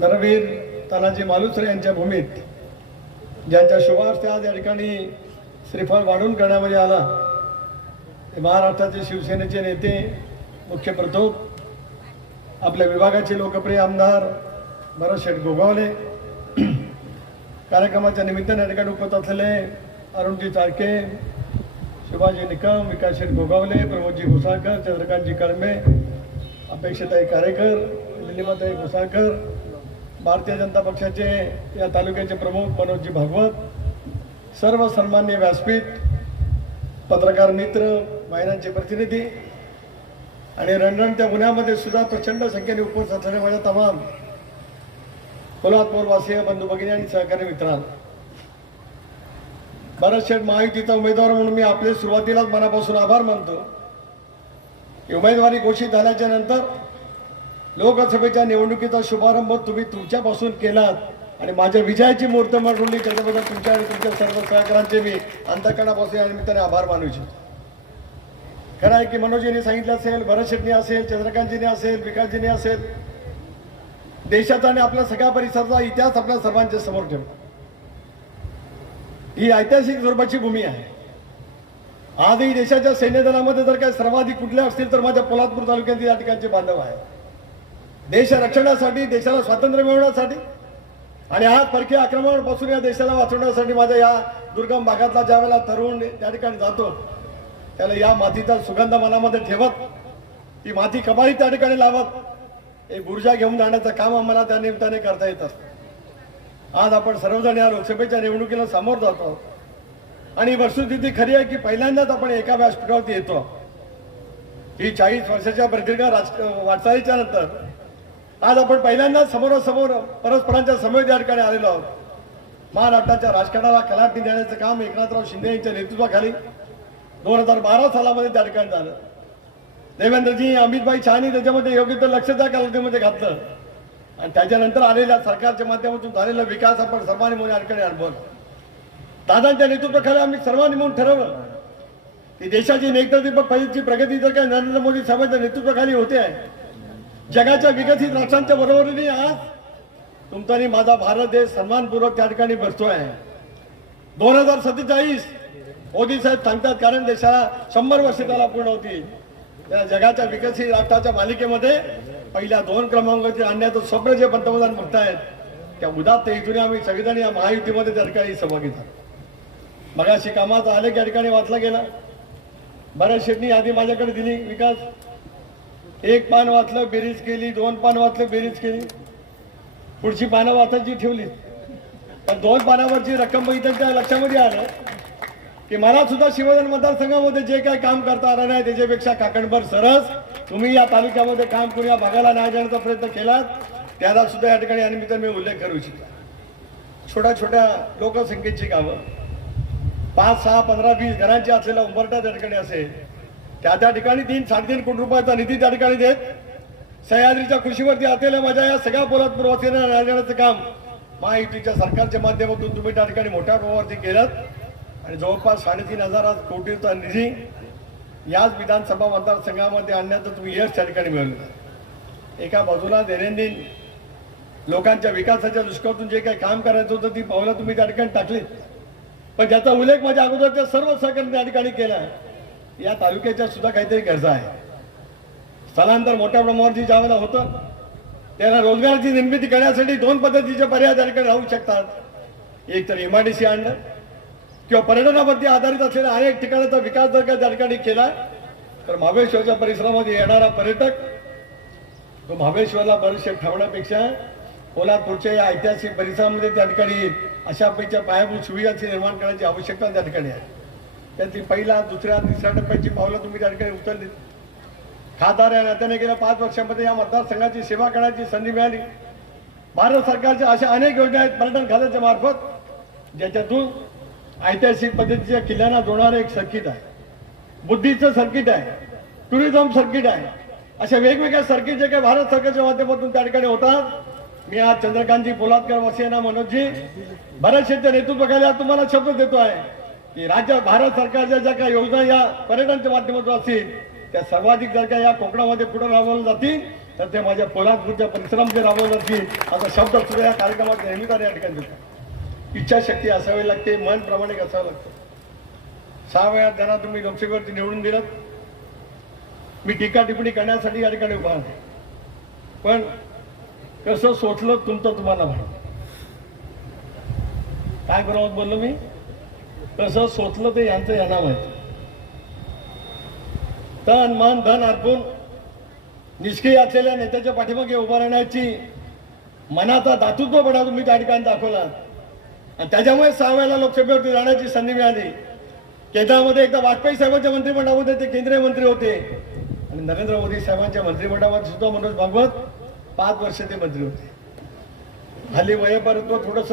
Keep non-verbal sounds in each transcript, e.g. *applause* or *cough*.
नरवीर तानाजी मालुसरे यांच्या भूमीत ज्यांच्या शुभार्थ आज या ठिकाणी श्रीफळ वाढून करण्यामध्ये आला ते महाराष्ट्राचे शिवसेनेचे नेते मुख्य प्रतोप आपल्या विभागाचे लोकप्रिय आमदार भरत शेठ गोगावले. *clears throat* कार्यक्रमाच्या निमित्ताने या ठिकाणी उपस्थित असलेले अरुणजी चाळके शिवाजी निकम विकास शेठ गोगावले प्रमोदजी भुसाळकर चंद्रकांतजी कळमे अपेक्षाताई कारेकर लिलिमाताई भुसाळकर भारतीय जनता पक्षाचे या तालुक्याचे प्रमुख मनोजजी भागवत सर्व सन्मान्य व्यासपीठ पत्रकार मित्र महिलांचे प्रतिनिधी आणि रणरणत्या गुन्ह्यामध्ये सुद्धा प्रचंड संख्येने उपस्थित असलेल्या माझ्या तमाम कोल्हापूरवासीय बंधू भगिनी आणि सहकारी मित्रांनो. भरत महायुतीचा उमेदवार म्हणून मी आपले सुरुवातीलाच मनापासून आभार मानतो. की उमेदवारी घोषित झाल्याच्यानंतर लोकसभेच्या निवडणुकीचा शुभारंभ तुम्ही तुमच्यापासून केलात. आणि माझ्या विजयाची मूर्त मांडली त्याच्याबद्दल तुमच्या आणि तुमच्या सर्व सहकारांचे मी अंतकणापासून या निमित्ताने आभार मानू इच्छितो. खरं आहे की मनोजींनी सांगितलं असेल भरत शेट्टी असेल चंद्रकांतजीने असेल विकासजीने असेल. देशाचा आणि आपल्या सगळ्या परिसराचा इतिहास आपल्या सर्वांच्या समोर ठेवतो ही ऐतिहासिक स्वरूपाची भूमी आहे. आजही देशाच्या सैन्य दलामध्ये जर काही सर्वाधिक कुठले असतील तर माझ्या पोलादपूर तालुक्यातील या ठिकाणचे बांधव आहे देश रक्षणासाठी देशाला स्वातंत्र्य मिळवण्यासाठी आणि आज परकीय आक्रमणापासून या देशाला वाचवण्यासाठी माझ्या या दुर्गम भागातला ज्या वेळेला तरुण त्या ठिकाणी जातो त्याला या मातीचा सुगंध मनामध्ये ठेवत ती माती कमाई त्या ठिकाणी लावत एक ऊर्जा घेऊन जाण्याचं काम आम्हाला त्या निमित्ताने करता येत. असतं आज आपण सर्वजण या लोकसभेच्या निवडणुकीला समोर जातो आणि वस्तुस्थिती खरी आहे की पहिल्यांदाच आपण एका व्यासपीठावरती येतो. ही चाळीस वर्षाच्या प्रदीर्घ राज वाटचालीच्या नंतर आज आपण पहिल्यांदाच समोरासमोर परस्परांच्या समवेत या ठिकाणी आलेलो आहोत. महाराष्ट्राच्या राजकारणाला कलाटणी देण्याचं काम एकनाथराव शिंदे यांच्या नेतृत्वाखाली दोन हजार बारा सालामध्ये त्या ठिकाणी झालं. देवेंद्रजी अमितभाई शहानी त्याच्यामध्ये योग्य तर लक्ष त्या कालावधीमध्ये घातलं? आणि त्याच्यानंतर आलेल्या सरकारच्या माध्यमातून झालेला विकास आपण सर्वांनी म्हणून अडकणे ठिकाणी अनुभवला. दादांच्या नेतृत्वाखाली आम्ही सर्वांनी म्हणून ठरवलं की देशाची नेतृत्व पहिलीची प्रगती जर काय नरेंद्र मोदी साहेबांच्या नेतृत्वाखाली होते आहे जगाच्या विकसित राष्ट्रांच्या बरोबरीने आज तुमचा आणि माझा भारत देश सन्मानपूर्वक त्या ठिकाणी बसतो आहे. दोन हजार सत्तेचाळीस मोदी साहेब सांगतात कारण देशाला शंभर वर्ष त्याला पूर्ण होती त्या जगाच्या विकसित राष्ट्राच्या मालिकेमध्ये पहिल्या दोन क्रमांकाची आणण्याचं स्वप्न जे पंतप्रधान म्हणतायत त्या उदात्त हेतूने आम्ही संविधान या महायुतीमध्ये त्या ठिकाणी सहभागी झालो मगाशी कामाचा आलेख या ठिकाणी वाचला गेला. बऱ्याच शेटणी यादी माझ्याकडे दिली विकास एक पान वाचलं बेरीज केली दोन पान वाचलं बेरीज केली. पुढची पानं वाचायची ठेवली. पण दोन पानावरची रक्कम बघितली त्या लक्षामध्ये आलं की मला सुद्धा शिवजन मतदारसंघामध्ये जे काही काम करता आलं नाही त्याच्यापेक्षा काकणभर सरस. तुम्ही या तालुक्यामध्ये काम करून या भागाला न्याय देण्याचा प्रयत्न केलात त्याला सुद्धा या ठिकाणी आणि मी उल्लेख करू इच्छितो. छोट्या छोट्या लोकसंख्येची गावं. पाच सहा पंधरा वीस घरांची असलेला उंबरटा त्या ठिकाणी असेल त्या त्या ठिकाणी तीन साडेतीन कोटी रुपयाचा निधी त्या ठिकाणी देत सह्याद्रीच्या कृषीवरती असलेल्या माझ्या या सगळ्या पोलादपूर वासियांना न्याय काम महायुतीच्या सरकारच्या माध्यमातून तुम्ही त्या ठिकाणी मोठ्या प्रमाणावरती केलं आणि जवळपास साडेतीन हजार कोटीचा निधी याच विधानसभा मतदारसंघामध्ये आणण्याचं तुम्ही यश त्या ठिकाणी मिळवलं. एका बाजूला दैनंदिन लोकांच्या विकासाच्या दृष्टीकोनातून जे काही काम करायचं होतं ती पावलं तुम्ही त्या ठिकाणी टाकली पण ज्याचा उल्लेख माझ्या अगोदरच्या सर्व सरकारने त्या ठिकाणी केला आहे. या तालुक्याच्या सुद्धा काहीतरी गरजा आहे. स्थलांतर मोठ्या प्रमाणावरती ज्यावेळेला होतं त्याला रोजगाराची निर्मिती करण्यासाठी दोन पद्धतीचे पर्याय त्या ठिकाणी राहू शकतात. एक तर एमआयडीसी आणणं किंवा पर्यटनावरती आधारित असलेल्या अनेक ठिकाणाचा विकास जर का त्या ठिकाणी केला. तर महाबळेश्वरच्या परिसरामध्ये येणारा पर्यटक तो महाबळेश्वरला बरेचसे ठेवण्यापेक्षा कोल्हापूरच्या या ऐतिहासिक परिसरामध्ये त्या ठिकाणी अशा पैकी पायाभूत सुविधाची निर्माण करण्याची आवश्यकता त्या ठिकाणी आहे. त्यातली पहिला दुसऱ्या तिसऱ्या टप्प्याची पावलं तुम्ही त्या ठिकाणी उचलली खासदार या नात्याने गेल्या पाच वर्षामध्ये या मतदारसंघाची सेवा करण्याची संधी मिळाली. भारत सरकारच्या अशा अनेक योजना आहेत पर्यटन खात्याच्या मार्फत ज्याच्यातून ऐतिहासिक पद्धतीच्या किल्ल्यांना जोडणारं एक सर्किट आहे. बुद्धीचं सर्किट आहे. टुरिझम सर्किट आहे. अशा वेगवेगळ्या सर्किट जे काही भारत सरकारच्या माध्यमातून त्या ठिकाणी होतात. मी आज चंद्रकांतजी पोलादकर वसेना मनोजजी बऱ्याचशा नेतृत्वाखाली आज तुम्हाला शब्द देतो आहे. की राज्य भारत सरकारच्या ज्या काही योजना या पर्यटनच्या माध्यमातून असतील त्या सर्वाधिक जर का या कोकणामध्ये पुढे राबवल्या जातील तर ते माझ्या पोलादपूरच्या परिसरामध्ये राबवलं जातील. असा शब्द सुद्धा या कार्यक्रमात नेहमीच या ठिकाणी देतात इच्छाशक्ती असावी लागते मन प्रामाणिक असावं लागतं. सहा वेळा त्यांना तुम्ही लोकसभेवरती निवडून दिलं मी टीका टिप्पणी करण्यासाठी या ठिकाणी उभा आहे. पण कसं सोचलं तुमचं तुम्हाला म्हणून काय बरोबर बोललो मी? कसं सोचलं ते यांचं यांना माहिती तन मन धन अर्पून निष्क्रिय असलेल्या नेत्याच्या पाठीमागे उभा राहण्याची मनाचा दातृत्वपणा तुम्ही त्या ठिकाणी दाखवला. आणि त्याच्यामुळे सहा वेळेला लोकसभेवरती जाण्याची संधी मिळाली. केंद्रामध्ये एकदा वाजपेयी साहेबांच्या मंत्रिमंडळामध्ये ते केंद्रीय मंत्री होते. आणि नरेंद्र मोदी साहेबांच्या मंत्रिमंडळामध्ये सुद्धा मनोज भागवत पाच वर्ष ते मंत्री होते. हल्ली वयपरत्व थोडस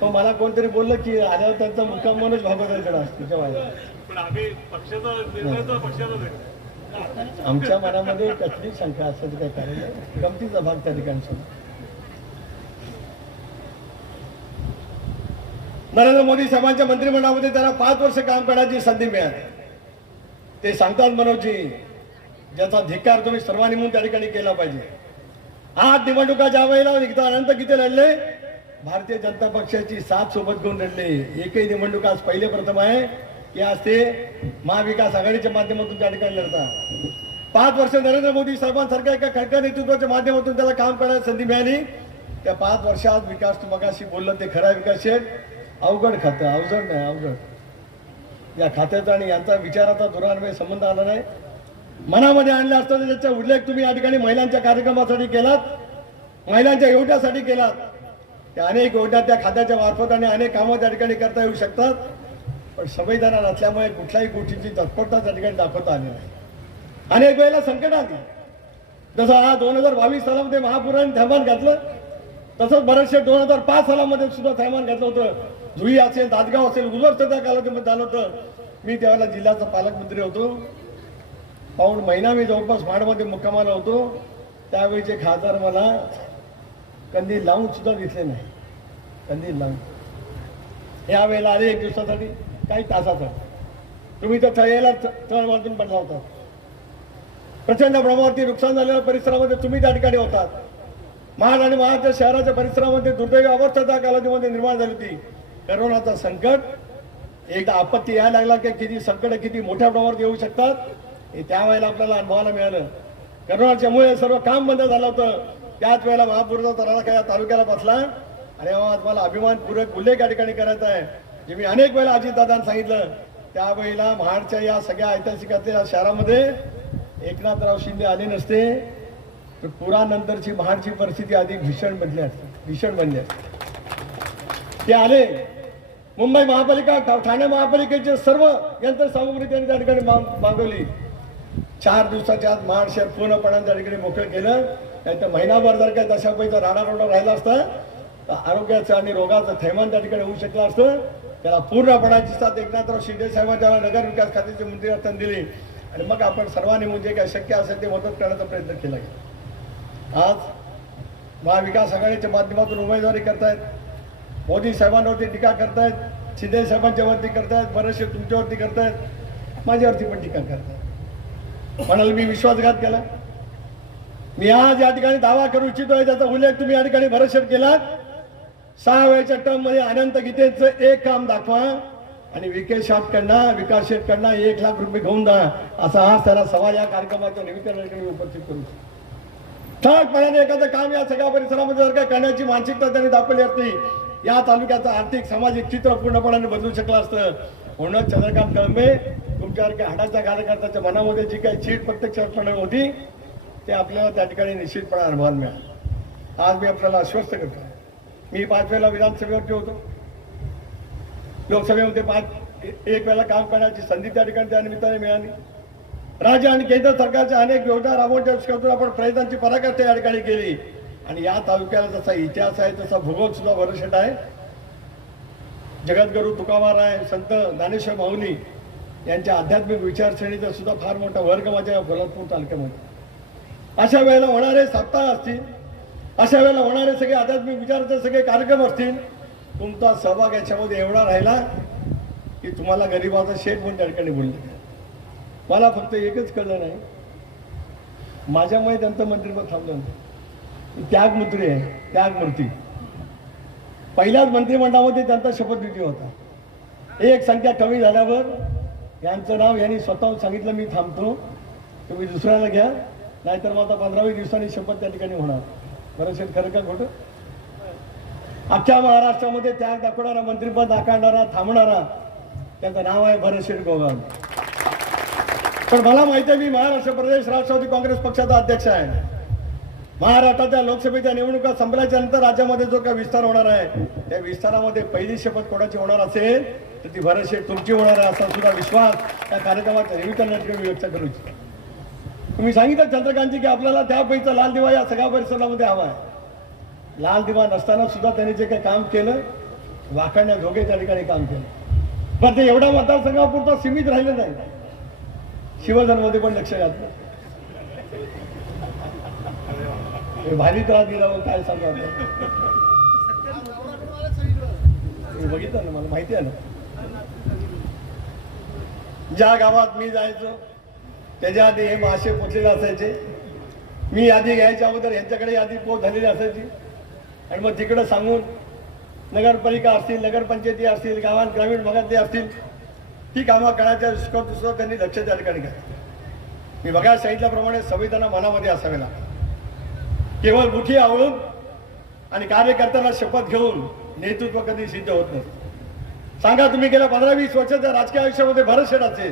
हो मला कोणतरी बोललं की आल्यावर त्यांचा मुक्काम मनोज भागवतांकडे असतो तेव्हा पण आमच्या मनामध्ये कसली शंका असायची काही कारण नाही. गमतीचा भाग त्या ठिकाणी नरेंद्र मोदी साहेबांच्या मंत्रिमंडळामध्ये त्यांना पाच वर्ष काम करण्याची संधी मिळाली. ते सांगतात मनोजजी ज्याचा धिक्कार तुम्ही सर्वांनी म्हणून त्या ठिकाणी केला पाहिजे. आज निवडणुका ज्या वेळेला एकदा अनंत किती लढले भारतीय जनता पक्षाची साथ सोबत घेऊन लढले. एकही निवडणूक आज पहिले प्रथम आहे की आज ते महाविकास आघाडीच्या माध्यमातून त्या ठिकाणी लढतात. पाच वर्ष नरेंद्र मोदी साहेबांसारख्या एका खडका नेतृत्वाच्या माध्यमातून त्याला काम करायला संधी मिळाली. त्या पाच वर्षात विकास तू बोललं ते खरा विकास शेठ अवघड खातं अवजड नाही अवघड या खात्याचा आणि यांचा विचाराचा दुरान्वय संबंध आला नाही. मनामध्ये आणलं असतं त्याचा उल्लेख तुम्ही या ठिकाणी महिलांच्या कार्यक्रमासाठी केलात. महिलांच्या एवढ्यासाठी केलात. त्या अनेक योजना त्या खात्याच्या मार्फत आणि अनेक कामं त्या ठिकाणी करता येऊ शकतात. पण संविधानात असल्यामुळे कुठल्याही गोष्टीची तत्परता त्या ठिकाणी दाखवता आली नाही. अनेक वेळेला संकट आली. जसं हा दोन हजार बावीस सालामध्ये महापुराने थैमान घातलं. तसंच बरेचसे दोन हजार पाच सालामध्ये सुद्धा थैमान घातलं होतं. जुई असेल दादगाव असेल उलवर त्या कालावधीमध्ये झालं होतं. मी त्यावेळेला जिल्ह्याचा पालकमंत्री होतो. पाऊण महिना मी जवळपास माडमध्ये मुक्कामाला होतो. त्यावेळीचे खासदार मला कधी लावून सुद्धा दिसले नाही. कंदी लावून. या वेळेला आले एक दिवसासाठी काही तासासाठी तुम्ही तर थळेला तळमातून पडला होता. प्रचंड प्रमाणावरती नुकसान झालेल्या परिसरामध्ये तुम्ही त्या ठिकाणी होतात महाड आणि महाराष्ट्र शहराच्या परिसरामध्ये दुर्दैवी अवस्था त्या कालावधीमध्ये निर्माण झाली होती. करोनाचा संकट एकदा आपत्ती यायला लागला की किती संकट किती मोठ्या प्रमाणात येऊ शकतात हे त्यावेळेला आपल्याला अनुभवायला मिळालं. करोनाच्यामुळे सर्व काम बंद झालं होतं. त्याच वेळेला महापूरचा तराळा काय तालुक्याला बसला. आणि आज मला अभिमानपूर्वक उल्लेख या ठिकाणी करायचा आहे. जे मी अनेक वेळेला अजितदादांना सांगितलं त्यावेळेला महाडच्या या सगळ्या ऐतिहासिक असलेल्या शहरामध्ये एकनाथराव शिंदे आले नसते. तर पुरानंतरची महाडची परिस्थिती अधिक भीषण बनली असते भीषण बनली असते. ते आले. मुंबई महापालिका ठा- ठाणे महापालिकेचे सर्व यंत्रसामुग्री त्यांनी त्या ठिकाणी मागवली चार दिवसाच्या आत महाड शहर पूर्णपणे त्या ठिकाणी मोकळं केलं. नाही तर महिनाभर जर काही दशापैचा राडारोडा राहिला असता तर आरोग्याचं आणि रोगाचं थैमान त्या ठिकाणी होऊ शकलं असतं. त्याला पूर्णपणाची साथ एकनाथराव शिंदे साहेबांच्या नगर विकास खात्याचे मंत्री असताना दिली. आणि मग आपण सर्वांनी म्हणजे काय शक्य असेल ते मदत करण्याचा प्रयत्न केला. गेला आज महाविकास आघाडीच्या माध्यमातून उमेदवारी करतायत. मोदी साहेबांवरती टीका करतायत. शिंदे साहेबांच्या वरती करतायत. बरेचसे तुमच्यावरती करतायत. माझ्यावरती पण टीका करतायत. म्हणाल मी विश्वासघात केला. मी आज या ठिकाणी दावा करू इच्छितो आहे त्याचा उल्लेख तुम्ही या ठिकाणी भरसर केलात. सहा वेळच्या टर्ममध्ये अनंत गीतेचं एक काम दाखवा आणि विके शाटकडना विकास शेटकडनं एक लाख रुपये घेऊन जा असा हा त्याला सवाल या कार्यक्रमाच्या निमित्ताने उपस्थित करू. ठळकपणाने एखादं काम या सगळ्या परिसरामध्ये जर काय करण्याची मानसिकता त्यांनी दाखवली असती या तालुक्याचं आर्थिक सामाजिक चित्र पूर्णपणाने बदलू शकलं असतं. म्हणून चंद्रकांत कळंबे तुमच्यासारख्या हाडाच्या कार्यकर्त्याच्या मनामध्ये जी काही चीट प्रत्यक्षपणे होती ते आपल्याला त्या ठिकाणी निश्चितपणे अनुभवायला मिळालं. आज मी आपल्याला आश्वस्त करतो मी पाच वेळेला विधानसभेवरती होतो लोकसभेमध्ये पाच एक वेळेला काम करण्याची संधी त्या ठिकाणी त्या निमित्ताने मिळाली. राज्य आणि केंद्र सरकारच्या अनेक योजना राबवण्याच्या आपण प्रयत्नांची पराकाष्ठा या ठिकाणी केली. आणि या तालुक्याला जसा इतिहास आहे तसा भूगोल सुद्धा वरशेट आहे. जगद्गुरु तुकामाराय संत ज्ञानेश्वर माऊली यांच्या आध्यात्मिक विचारसरणीचा सुद्धा फार मोठा वर्ग माझ्या कोल्हापूर तालुक्यामध्ये. अशा वेळेला होणारे सप्ताह असतील अशा वेळेला होणारे सगळे आध्यात्मिक विचाराचे सगळे कार्यक्रम असतील तुमचा सहभाग याच्यामध्ये एवढा राहिला की तुम्हाला गरिबाचा शेत म्हणून त्या ठिकाणी बोलले मला फक्त एकच कळलं नाही. माझ्यामुळे त्यांचं मंत्रिपद थांबलं नाही. त्यागमूर्ती आहे त्यागमूर्ती पहिल्याच मंत्रिमंडळामध्ये त्यांचा शपथविधी होता. एक संख्या कमी झाल्यावर यांचं नाव यांनी स्वतःहून सांगितलं मी थांबतो. तुम्ही दुसऱ्याला घ्या. नाहीतर मग आता पंधरावी दिवसांनी शपथ त्या ठिकाणी होणार. बरं शेठ खरं का खोटं? अख्ख्या महाराष्ट्रामध्ये त्याग दाखवणारा मंत्रिपद नाकारणारा थांबणारा त्यांचं नाव आहे भरत शेठ गोगाव पण मला माहिती आहे मी महाराष्ट्र प्रदेश राष्ट्रवादी काँग्रेस पक्षाचा अध्यक्ष आहे. महाराष्ट्राच्या लोकसभेच्या निवडणुका संपल्याच्या नंतर राज्यामध्ये जो काही विस्तार होणार आहे त्या विस्तारामध्ये पहिली शपथ कोणाची होणार असेल तर ती भरत शेठ तुमची होणार आहे असा सुद्धा विश्वास त्या कार्यक्रमाच्या निमित्तानं मी व्यक्त करू इच्छितो. तुम्ही सांगितलं चंद्रकांतजी की आपल्याला त्यापैकीचा लाल दिवा या सगळ्या परिसरामध्ये हवा आहे. लाल दिवा नसताना सुद्धा त्यांनी जे काही काम केलं वाखाणण्या जोगे त्या ठिकाणी काम केलं. पण ते एवढा मतदारसंघापुरता सीमित राहिलं नाही. शिवजनमध्ये पण लक्ष घातलं. भारी त्रास दिला काय सांगा बघितलं ना मला माहिती आहे ना? ज्या गावात मी जायचो त्याच्या आधी हे मासे पोचलेले असायचे. मी यादी घ्यायच्या अगोदर यांच्याकडे यादी पोच झालेली असायची. आणि मग तिकडं सांगून नगरपालिका असतील नगरपंचायती असतील गावात ग्रामीण भागातले असतील ती कामं करायच्या शिकवत त्यांनी लक्ष त्या ठिकाणी घ्या मी बघा सांगितल्याप्रमाणे संविधान मनामध्ये असावे लागते. केवळ मुठी आवळून आणि कार्यकर्त्यांना शपथ घेऊन नेतृत्व कधी सिद्ध होत नाही. सांगा तुम्ही गेल्या पंधरा वीस वर्षाच्या राजकीय आयुष्यामध्ये भरत शेडाचे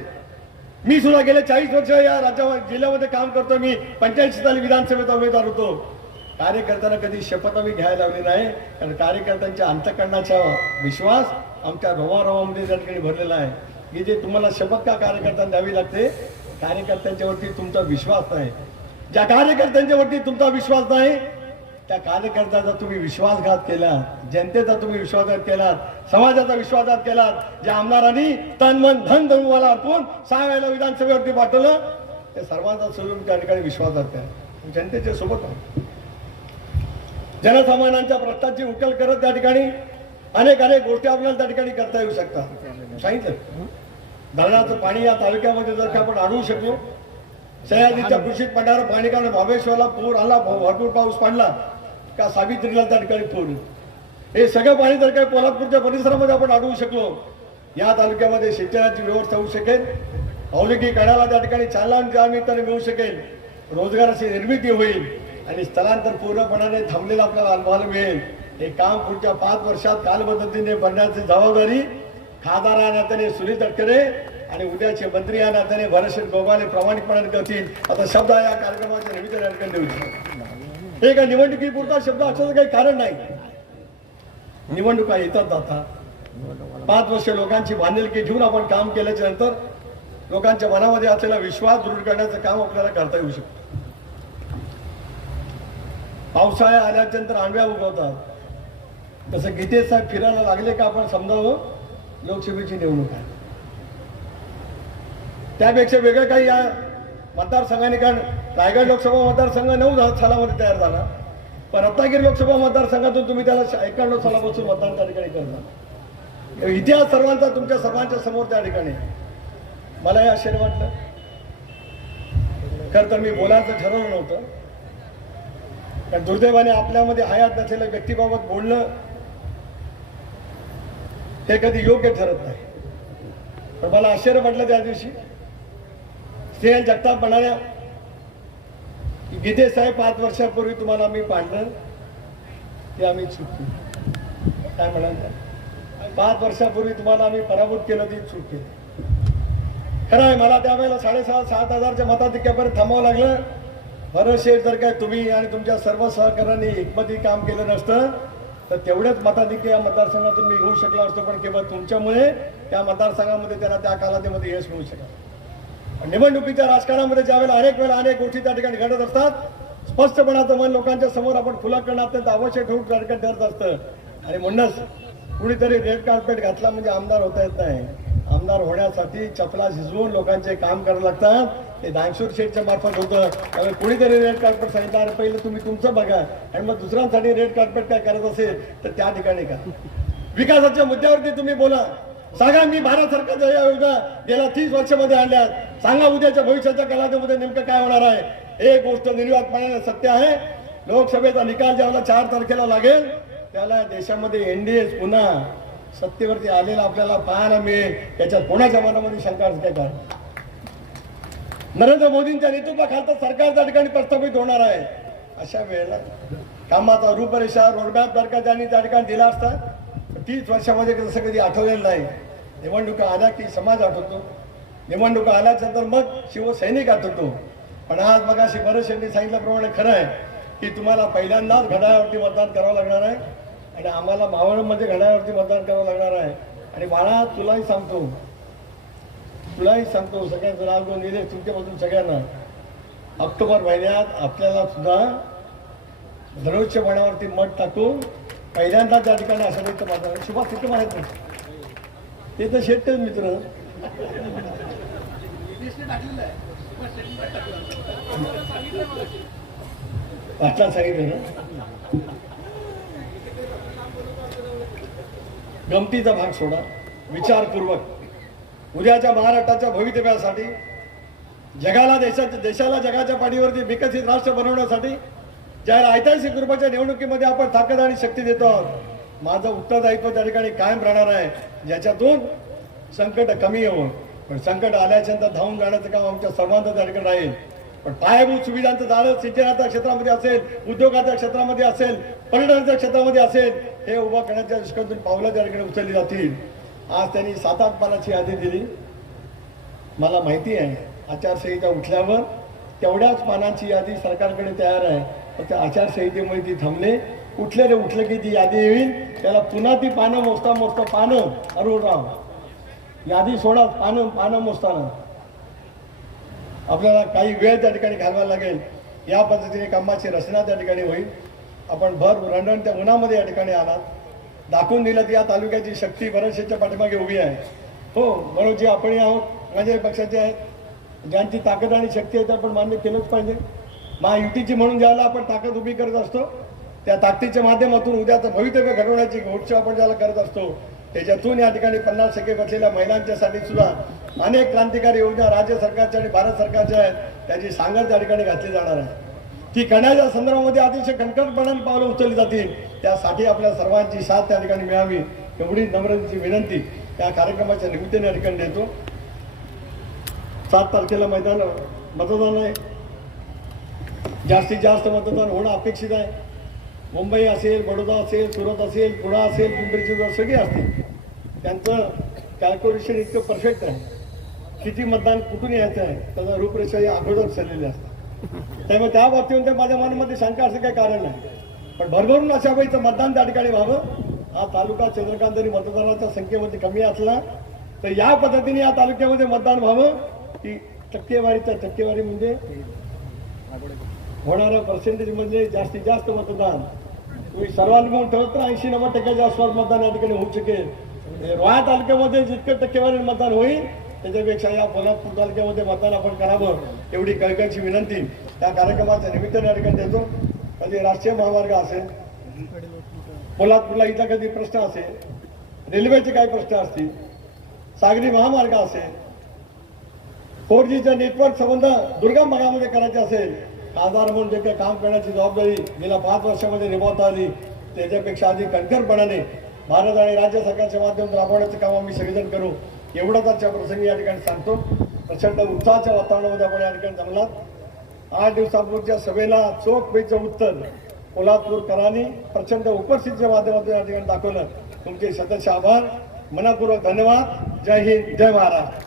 मी सुद्धा गेले चाळीस वर्ष या राज्यामध्ये जिल्ह्यामध्ये काम करतो. मी पंच्याऐंशी साली विधानसभेचा उमेदवार होतो. कार्यकर्त्यांना कधी शपथ आम्ही घ्यायला लावली नाही. कारण कार्यकर्त्यांच्या अंतकरणाचा विश्वास आमच्या रोवारोवामध्ये त्या ठिकाणी भरलेला आहे. की जे तुम्हाला शपथ का कार्यकर्त्यांना द्यावी लागते? कार्यकर्त्यांच्यावरती तुमचा विश्वास नाही. ज्या कार्यकर्त्यांच्यावरती तुमचा विश्वास नाही त्या कार्यकर्त्याचा तुम्ही विश्वासघात केला जनतेचा तुम्ही विश्वासघात केलात. समाजाचा विश्वासघात केला ज्या आमदारांनी तन मन धन धनुवाला अर्पून सहा वेळेला विधानसभेवरती पाठवलं ते सर्वांचा सोडून त्या ठिकाणी विश्वासघात केला. जनतेच्या सोबत आहे. जनसामान्यांच्या प्रश्नाची उकल करत त्या ठिकाणी अनेक अनेक गोष्टी आपल्याला त्या ठिकाणी करता येऊ शकतात. सांगितलं? धरणाचं पाणी या तालुक्यामध्ये जर का आपण अडवू शकलो सह्याद्रीच्या कृषीत पडणारं पाणी कारण महाबळेश्वरला पूर आला भरपूर पाऊस पडला का सावित्रीला त्या ठिकाणी पूर? हे सगळं पाणी जर काही कोल्हापूरच्या परिसरामध्ये आपण अडवू शकलो या तालुक्यामध्ये सिंचनाची व्यवस्था होऊ शकेल. औद्योगिकरणाला त्या ठिकाणी चालना त्या निमित्ताने मिळू शकेल. रोजगाराची निर्मिती होईल आणि स्थलांतर पूर्णपणाने थांबलेलं आपल्याला अनुभवायला मिळेल. हे काम पुढच्या पाच वर्षात कालपद्धतीने बनण्याची जबाबदारी खासदार या नात्याने सुनील तटकरे आणि उद्याचे मंत्री या नात्याने भरतशेठ गोबाले प्रामाणिकपणाने करतील. आता शब्द या कार्यक्रमाच्या निमित्ताने देऊ इच्छितो. हे का निवडणुकीपुरता शब्द असल्याचं काही कारण नाही. निवडणुका येतात जातात पाच वर्ष लोकांची बांधिलकी ठेवून आपण काम केल्याच्यानंतर लोकांच्या मनामध्ये असलेला विश्वास दृढ करण्याचं काम आपल्याला करता येऊ शकतं. पावसाळ्या आल्याच्यानंतर आंब्या उगवतात. तसं गीतेश साहेब फिरायला लागले का आपण समजावं? लोकसभेची निवडणूक आहे. त्यापेक्षा वेगळं काही या मतदारसंघाने कारण रायगड लोकसभा मतदारसंघ नऊ सालामध्ये तयार झाला. पण रत्नागिरी लोकसभा मतदारसंघातून तुम्ही त्याला एक्क्याण्णव सालापासून मतदान त्या ठिकाणी करता इतिहास सर्वांचा तुमच्या सर्वांच्या समोर त्या ठिकाणी मला हे आश्चर्य वाटलं. खरं तर मी बोलायचं ठरवलं नव्हतं. कारण दुर्दैवाने आपल्यामध्ये हयात नसलेल्या व्यक्तीबाबत बोलणं हे कधी योग्य ठरत नाही. पण मला आश्चर्य वाटलं त्या दिवशी. स्नेहल जगताप म्हणाल्या गीते साहेब पाच वर्षापूर्वी तुम्हाला आम्ही पाडलं. ते आम्ही चुकतो काय म्हणाल पाच वर्षापूर्वी तुम्हाला आम्ही पराभूत केलं ती चूक केली. खरं आहे मला त्यावेळेला साडेसहा सात हजारच्या मताधिक्यापर्यंत थांबावं लागलं. बरं शेठ जर काय तुम्ही आणि तुमच्या सर्व सहकाऱ्यांनी एकमती काम केलं नसतं तर तेवढ्याच मताधिक्य या मतदारसंघातून मी घेऊ शकलो असतो. पण केवळ तुमच्यामुळे त्या मतदारसंघामध्ये त्यांना त्या कालावधीमध्ये यश मिळू शकलं. निवडणुकीच्या राजकारणामध्ये ज्यावेळेला अनेक वेळा अनेक गोष्टी त्या ठिकाणी घडत असतात स्पष्टपणाचं मन लोकांच्या समोर आपण खुला करणं अत्यंत आवश्यक ठेवून त्या ठिकाणी ठरत असतं. आणि म्हणूनच कुणीतरी रेड कार्पेट घातला म्हणजे आमदार होता येत नाही. आमदार होण्यासाठी चपला शिजवून लोकांचे काम करावं लागतात ते दानशूर शेठच्या मार्फत होतं. त्यामुळे कुणीतरी रेड कार्पेट सांगितलं अरे पहिलं तुम्ही तुमचं बघा. आणि मग दुसऱ्यांसाठी रेड कार्पेट काय करत असेल तर त्या ठिकाणी का विकासाच्या मुद्द्यावरती तुम्ही बोला. सांगा मी भारत सरकारच्या या योजना गेल्या तीस वर्षामध्ये आणल्या सांगा उद्याच्या भविष्याच्या कालावधीमध्ये नेमकं काय होणार आहे? एक गोष्ट निर्वातपणाने सत्य आहे. लोकसभेचा निकाल ज्यावेळेला चार तारखेला लागेल त्याला देशामध्ये एनडीए पुन्हा सत्तेवरती आलेला आपल्याला पाहायला मिळेल. याच्यात कोणाच्या मनामध्ये शंका असते का नरेंद्र मोदींच्या नेतृत्वाखालचं सरकार त्या ठिकाणी प्रस्थापित होणार आहे. अशा वेळेला कामाचा रूपरेषा रोडमॅप जर का त्यांनी त्या ठिकाणी दिला असता तीस वर्षामध्ये जसं कधी आठवलेलं नाही. निवडणुका आल्या की समाज आठवतो. निवडणुका आल्याच्यानंतर मग शिवसैनिक आठवतो. पण आज मग अशी बरेच यांनी सांगितल्याप्रमाणे खरं आहे की तुम्हाला पहिल्यांदाच घड्याळावरती मतदान करावं लागणार आहे आणि आम्हाला मावळमध्ये घड्याळावरती मतदान करावं लागणार आहे. आणि बाळा तुलाही सांगतो. तुलाही सांगतो सगळ्यांचं नाव घेऊन दिले तुमच्यापासून सगळ्यांना. ऑक्टोबर महिन्यात आपल्याला सुद्धा धनुष्य मत मठ टाकून पहिल्यांदा त्या ठिकाणी असं माझा सुभाष तिथे माहीत नाही ते तर शेतकरी मित्र. पाटला सांगितलं ना? गमतीचा भाग सोडा. विचारपूर्वक. उद्याच्या महाराष्ट्राच्या भवितव्यासाठी जगाला देशाच्या देशाला जगाच्या पाठीवरती विकसित राष्ट्र बनवण्यासाठी ज्या ऐतिहासिक रूपाच्या निवडणुकीमध्ये आपण ताकद आणि शक्ती देतो आहोत माझं उत्तरदायित्व त्या ठिकाणी कायम राहणार आहे. ज्याच्यातून संकट कमी येऊन पण संकट आल्याच्यानंतर धावून जाण्याचं काम आमच्या सर्वांचं त्या ठिकाणी राहील. पण पायाभूत सुविधांचं झालं सिंचनाच्या क्षेत्रामध्ये असेल उद्योगाच्या क्षेत्रामध्ये असेल पर्यटनाच्या क्षेत्रामध्ये असेल हे उभं करण्याच्या दृष्टीतून पावलं त्या ठिकाणी उचलली जातील. आज त्यांनी सात आठ पानाची यादी दिली. मला माहिती आहे आचारसंहिता उठल्यावर तेवढ्याच पानांची यादी सरकारकडे तयार आहे. त्या आचारसंहितेमुळे ती थांबले. उठलेले उठलं की ती यादी येईल. त्याला पुन्हा ती पानं मोजता मोजता पानं अरुण राव. यादी सोडा पानं पानं मोजताना. आपल्याला काही वेळ त्या ठिकाणी घालवायला लागेल. या पद्धतीने कामाची रचना त्या ठिकाणी होईल. आपण भर रणरण त्या उन्हामध्ये या ठिकाणी आलात. दाखवून दिलं की या तालुक्याची शक्ती बऱ्याचशाच्या पाठीमागे उभी आहे. हो म्हणून जे आपण आहोत माझ्या पक्षाचे आहेत. ज्यांची ताकद आणि शक्ती आहे ते आपण मान्य केलंच पाहिजे. महायुतीची म्हणून ज्याला आपण ताकद उभी करत असतो त्या ताकदीच्या माध्यमातून उद्याचं भवितव्य घडवण्याची घोषणा आपण ज्याला करत असतो त्याच्यातून या ठिकाणी पन्नास टक्के बसलेल्या महिलांच्यासाठी सुद्धा अनेक क्रांतिकारी योजना राज्य सरकारच्या आणि भारत सरकारच्या आहेत त्याची सांगड त्या ठिकाणी घातली जाणार आहे. ती करण्याच्या संदर्भामध्ये अतिशय कणकटपणाने पावलं उचलली जातील त्यासाठी आपल्या सर्वांची साथ त्या ठिकाणी मिळावी एवढी नम्रतेची विनंती त्या कार्यक्रमाच्या निमित्ताने या ठिकाणी देतो. सात तारखेला मैदान मतदान आहे. जास्तीत जास्त मतदान होणं अपेक्षित आहे. मुंबई असेल बडोदा असेल सुरत असेल पुणा असेल पिंपरी चिंचवड सगळे असतील. त्यांचं कॅल्क्युलेशन इतकं परफेक्ट आहे. किती मतदान कुठून यायचं आहे? त्याचा रूपरेषा या अगोदर चाललेली असतात. त्यामुळे त्या बाबतीमध्ये माझ्या मनामध्ये शंका असं काही कारण नाही. पण भरभरून अशा वेळीचं मतदान त्या ठिकाणी व्हावं. हा तालुका चंद्रकांत जरी मतदानाच्या संख्येमध्ये कमी असला तर या पद्धतीने या तालुक्यामध्ये मतदान व्हावं. की टक्केवारीचा टक्केवारी म्हणजे होणाऱ्या पर्सेंटेज म्हणजे जास्तीत जास्त मतदान. तुम्ही सर्वांनी म्हणून ठरवत तर ऐंशी नव्वद टक्क्याच्या आसपास मतदान या ठिकाणी होऊ शकेल. म्हणजे रोहा तालुक्यामध्ये जितकं टक्केवारी मतदान होईल त्याच्यापेक्षा या पोलादपूर तालुक्यामध्ये मतदान आपण करावं एवढी कळकळची विनंती. त्या कार्यक्रमाच्या निमित्ताने या ठिकाणी देतो. कधी राष्ट्रीय महामार्ग असेल पोलादपूरला इथला कधी प्रश्न असेल रेल्वेचे काही प्रश्न असतील सागरी महामार्ग असेल फोर जीचा नेटवर्क संबंध दुर्गम भागामध्ये करायचे असेल खासदार म्हणून जे काही काम करण्याची जबाबदारी गेल्या पाच वर्षामध्ये निभावता आली त्याच्यापेक्षा अधिक कणखरपणाने भारत आणि राज्य सरकारच्या माध्यमातून राबवण्याचं काम आम्ही सगळेजण करू. एवढाच आजच्या प्रसंगी या ठिकाणी सांगतो. प्रचंड उत्साहाच्या वातावरणामध्ये आपण या ठिकाणी जमलात. आठ दिवसापूर्वीच्या सभेला चोख पेचं उत्तर कोल्हापूरकरांनी प्रचंड उपस्थितीच्या माध्यमातून या ठिकाणी दाखवलं. तुमचे सदस्य आभार. मनापूर्वक धन्यवाद. जय हिंद. जय महाराष्ट्र.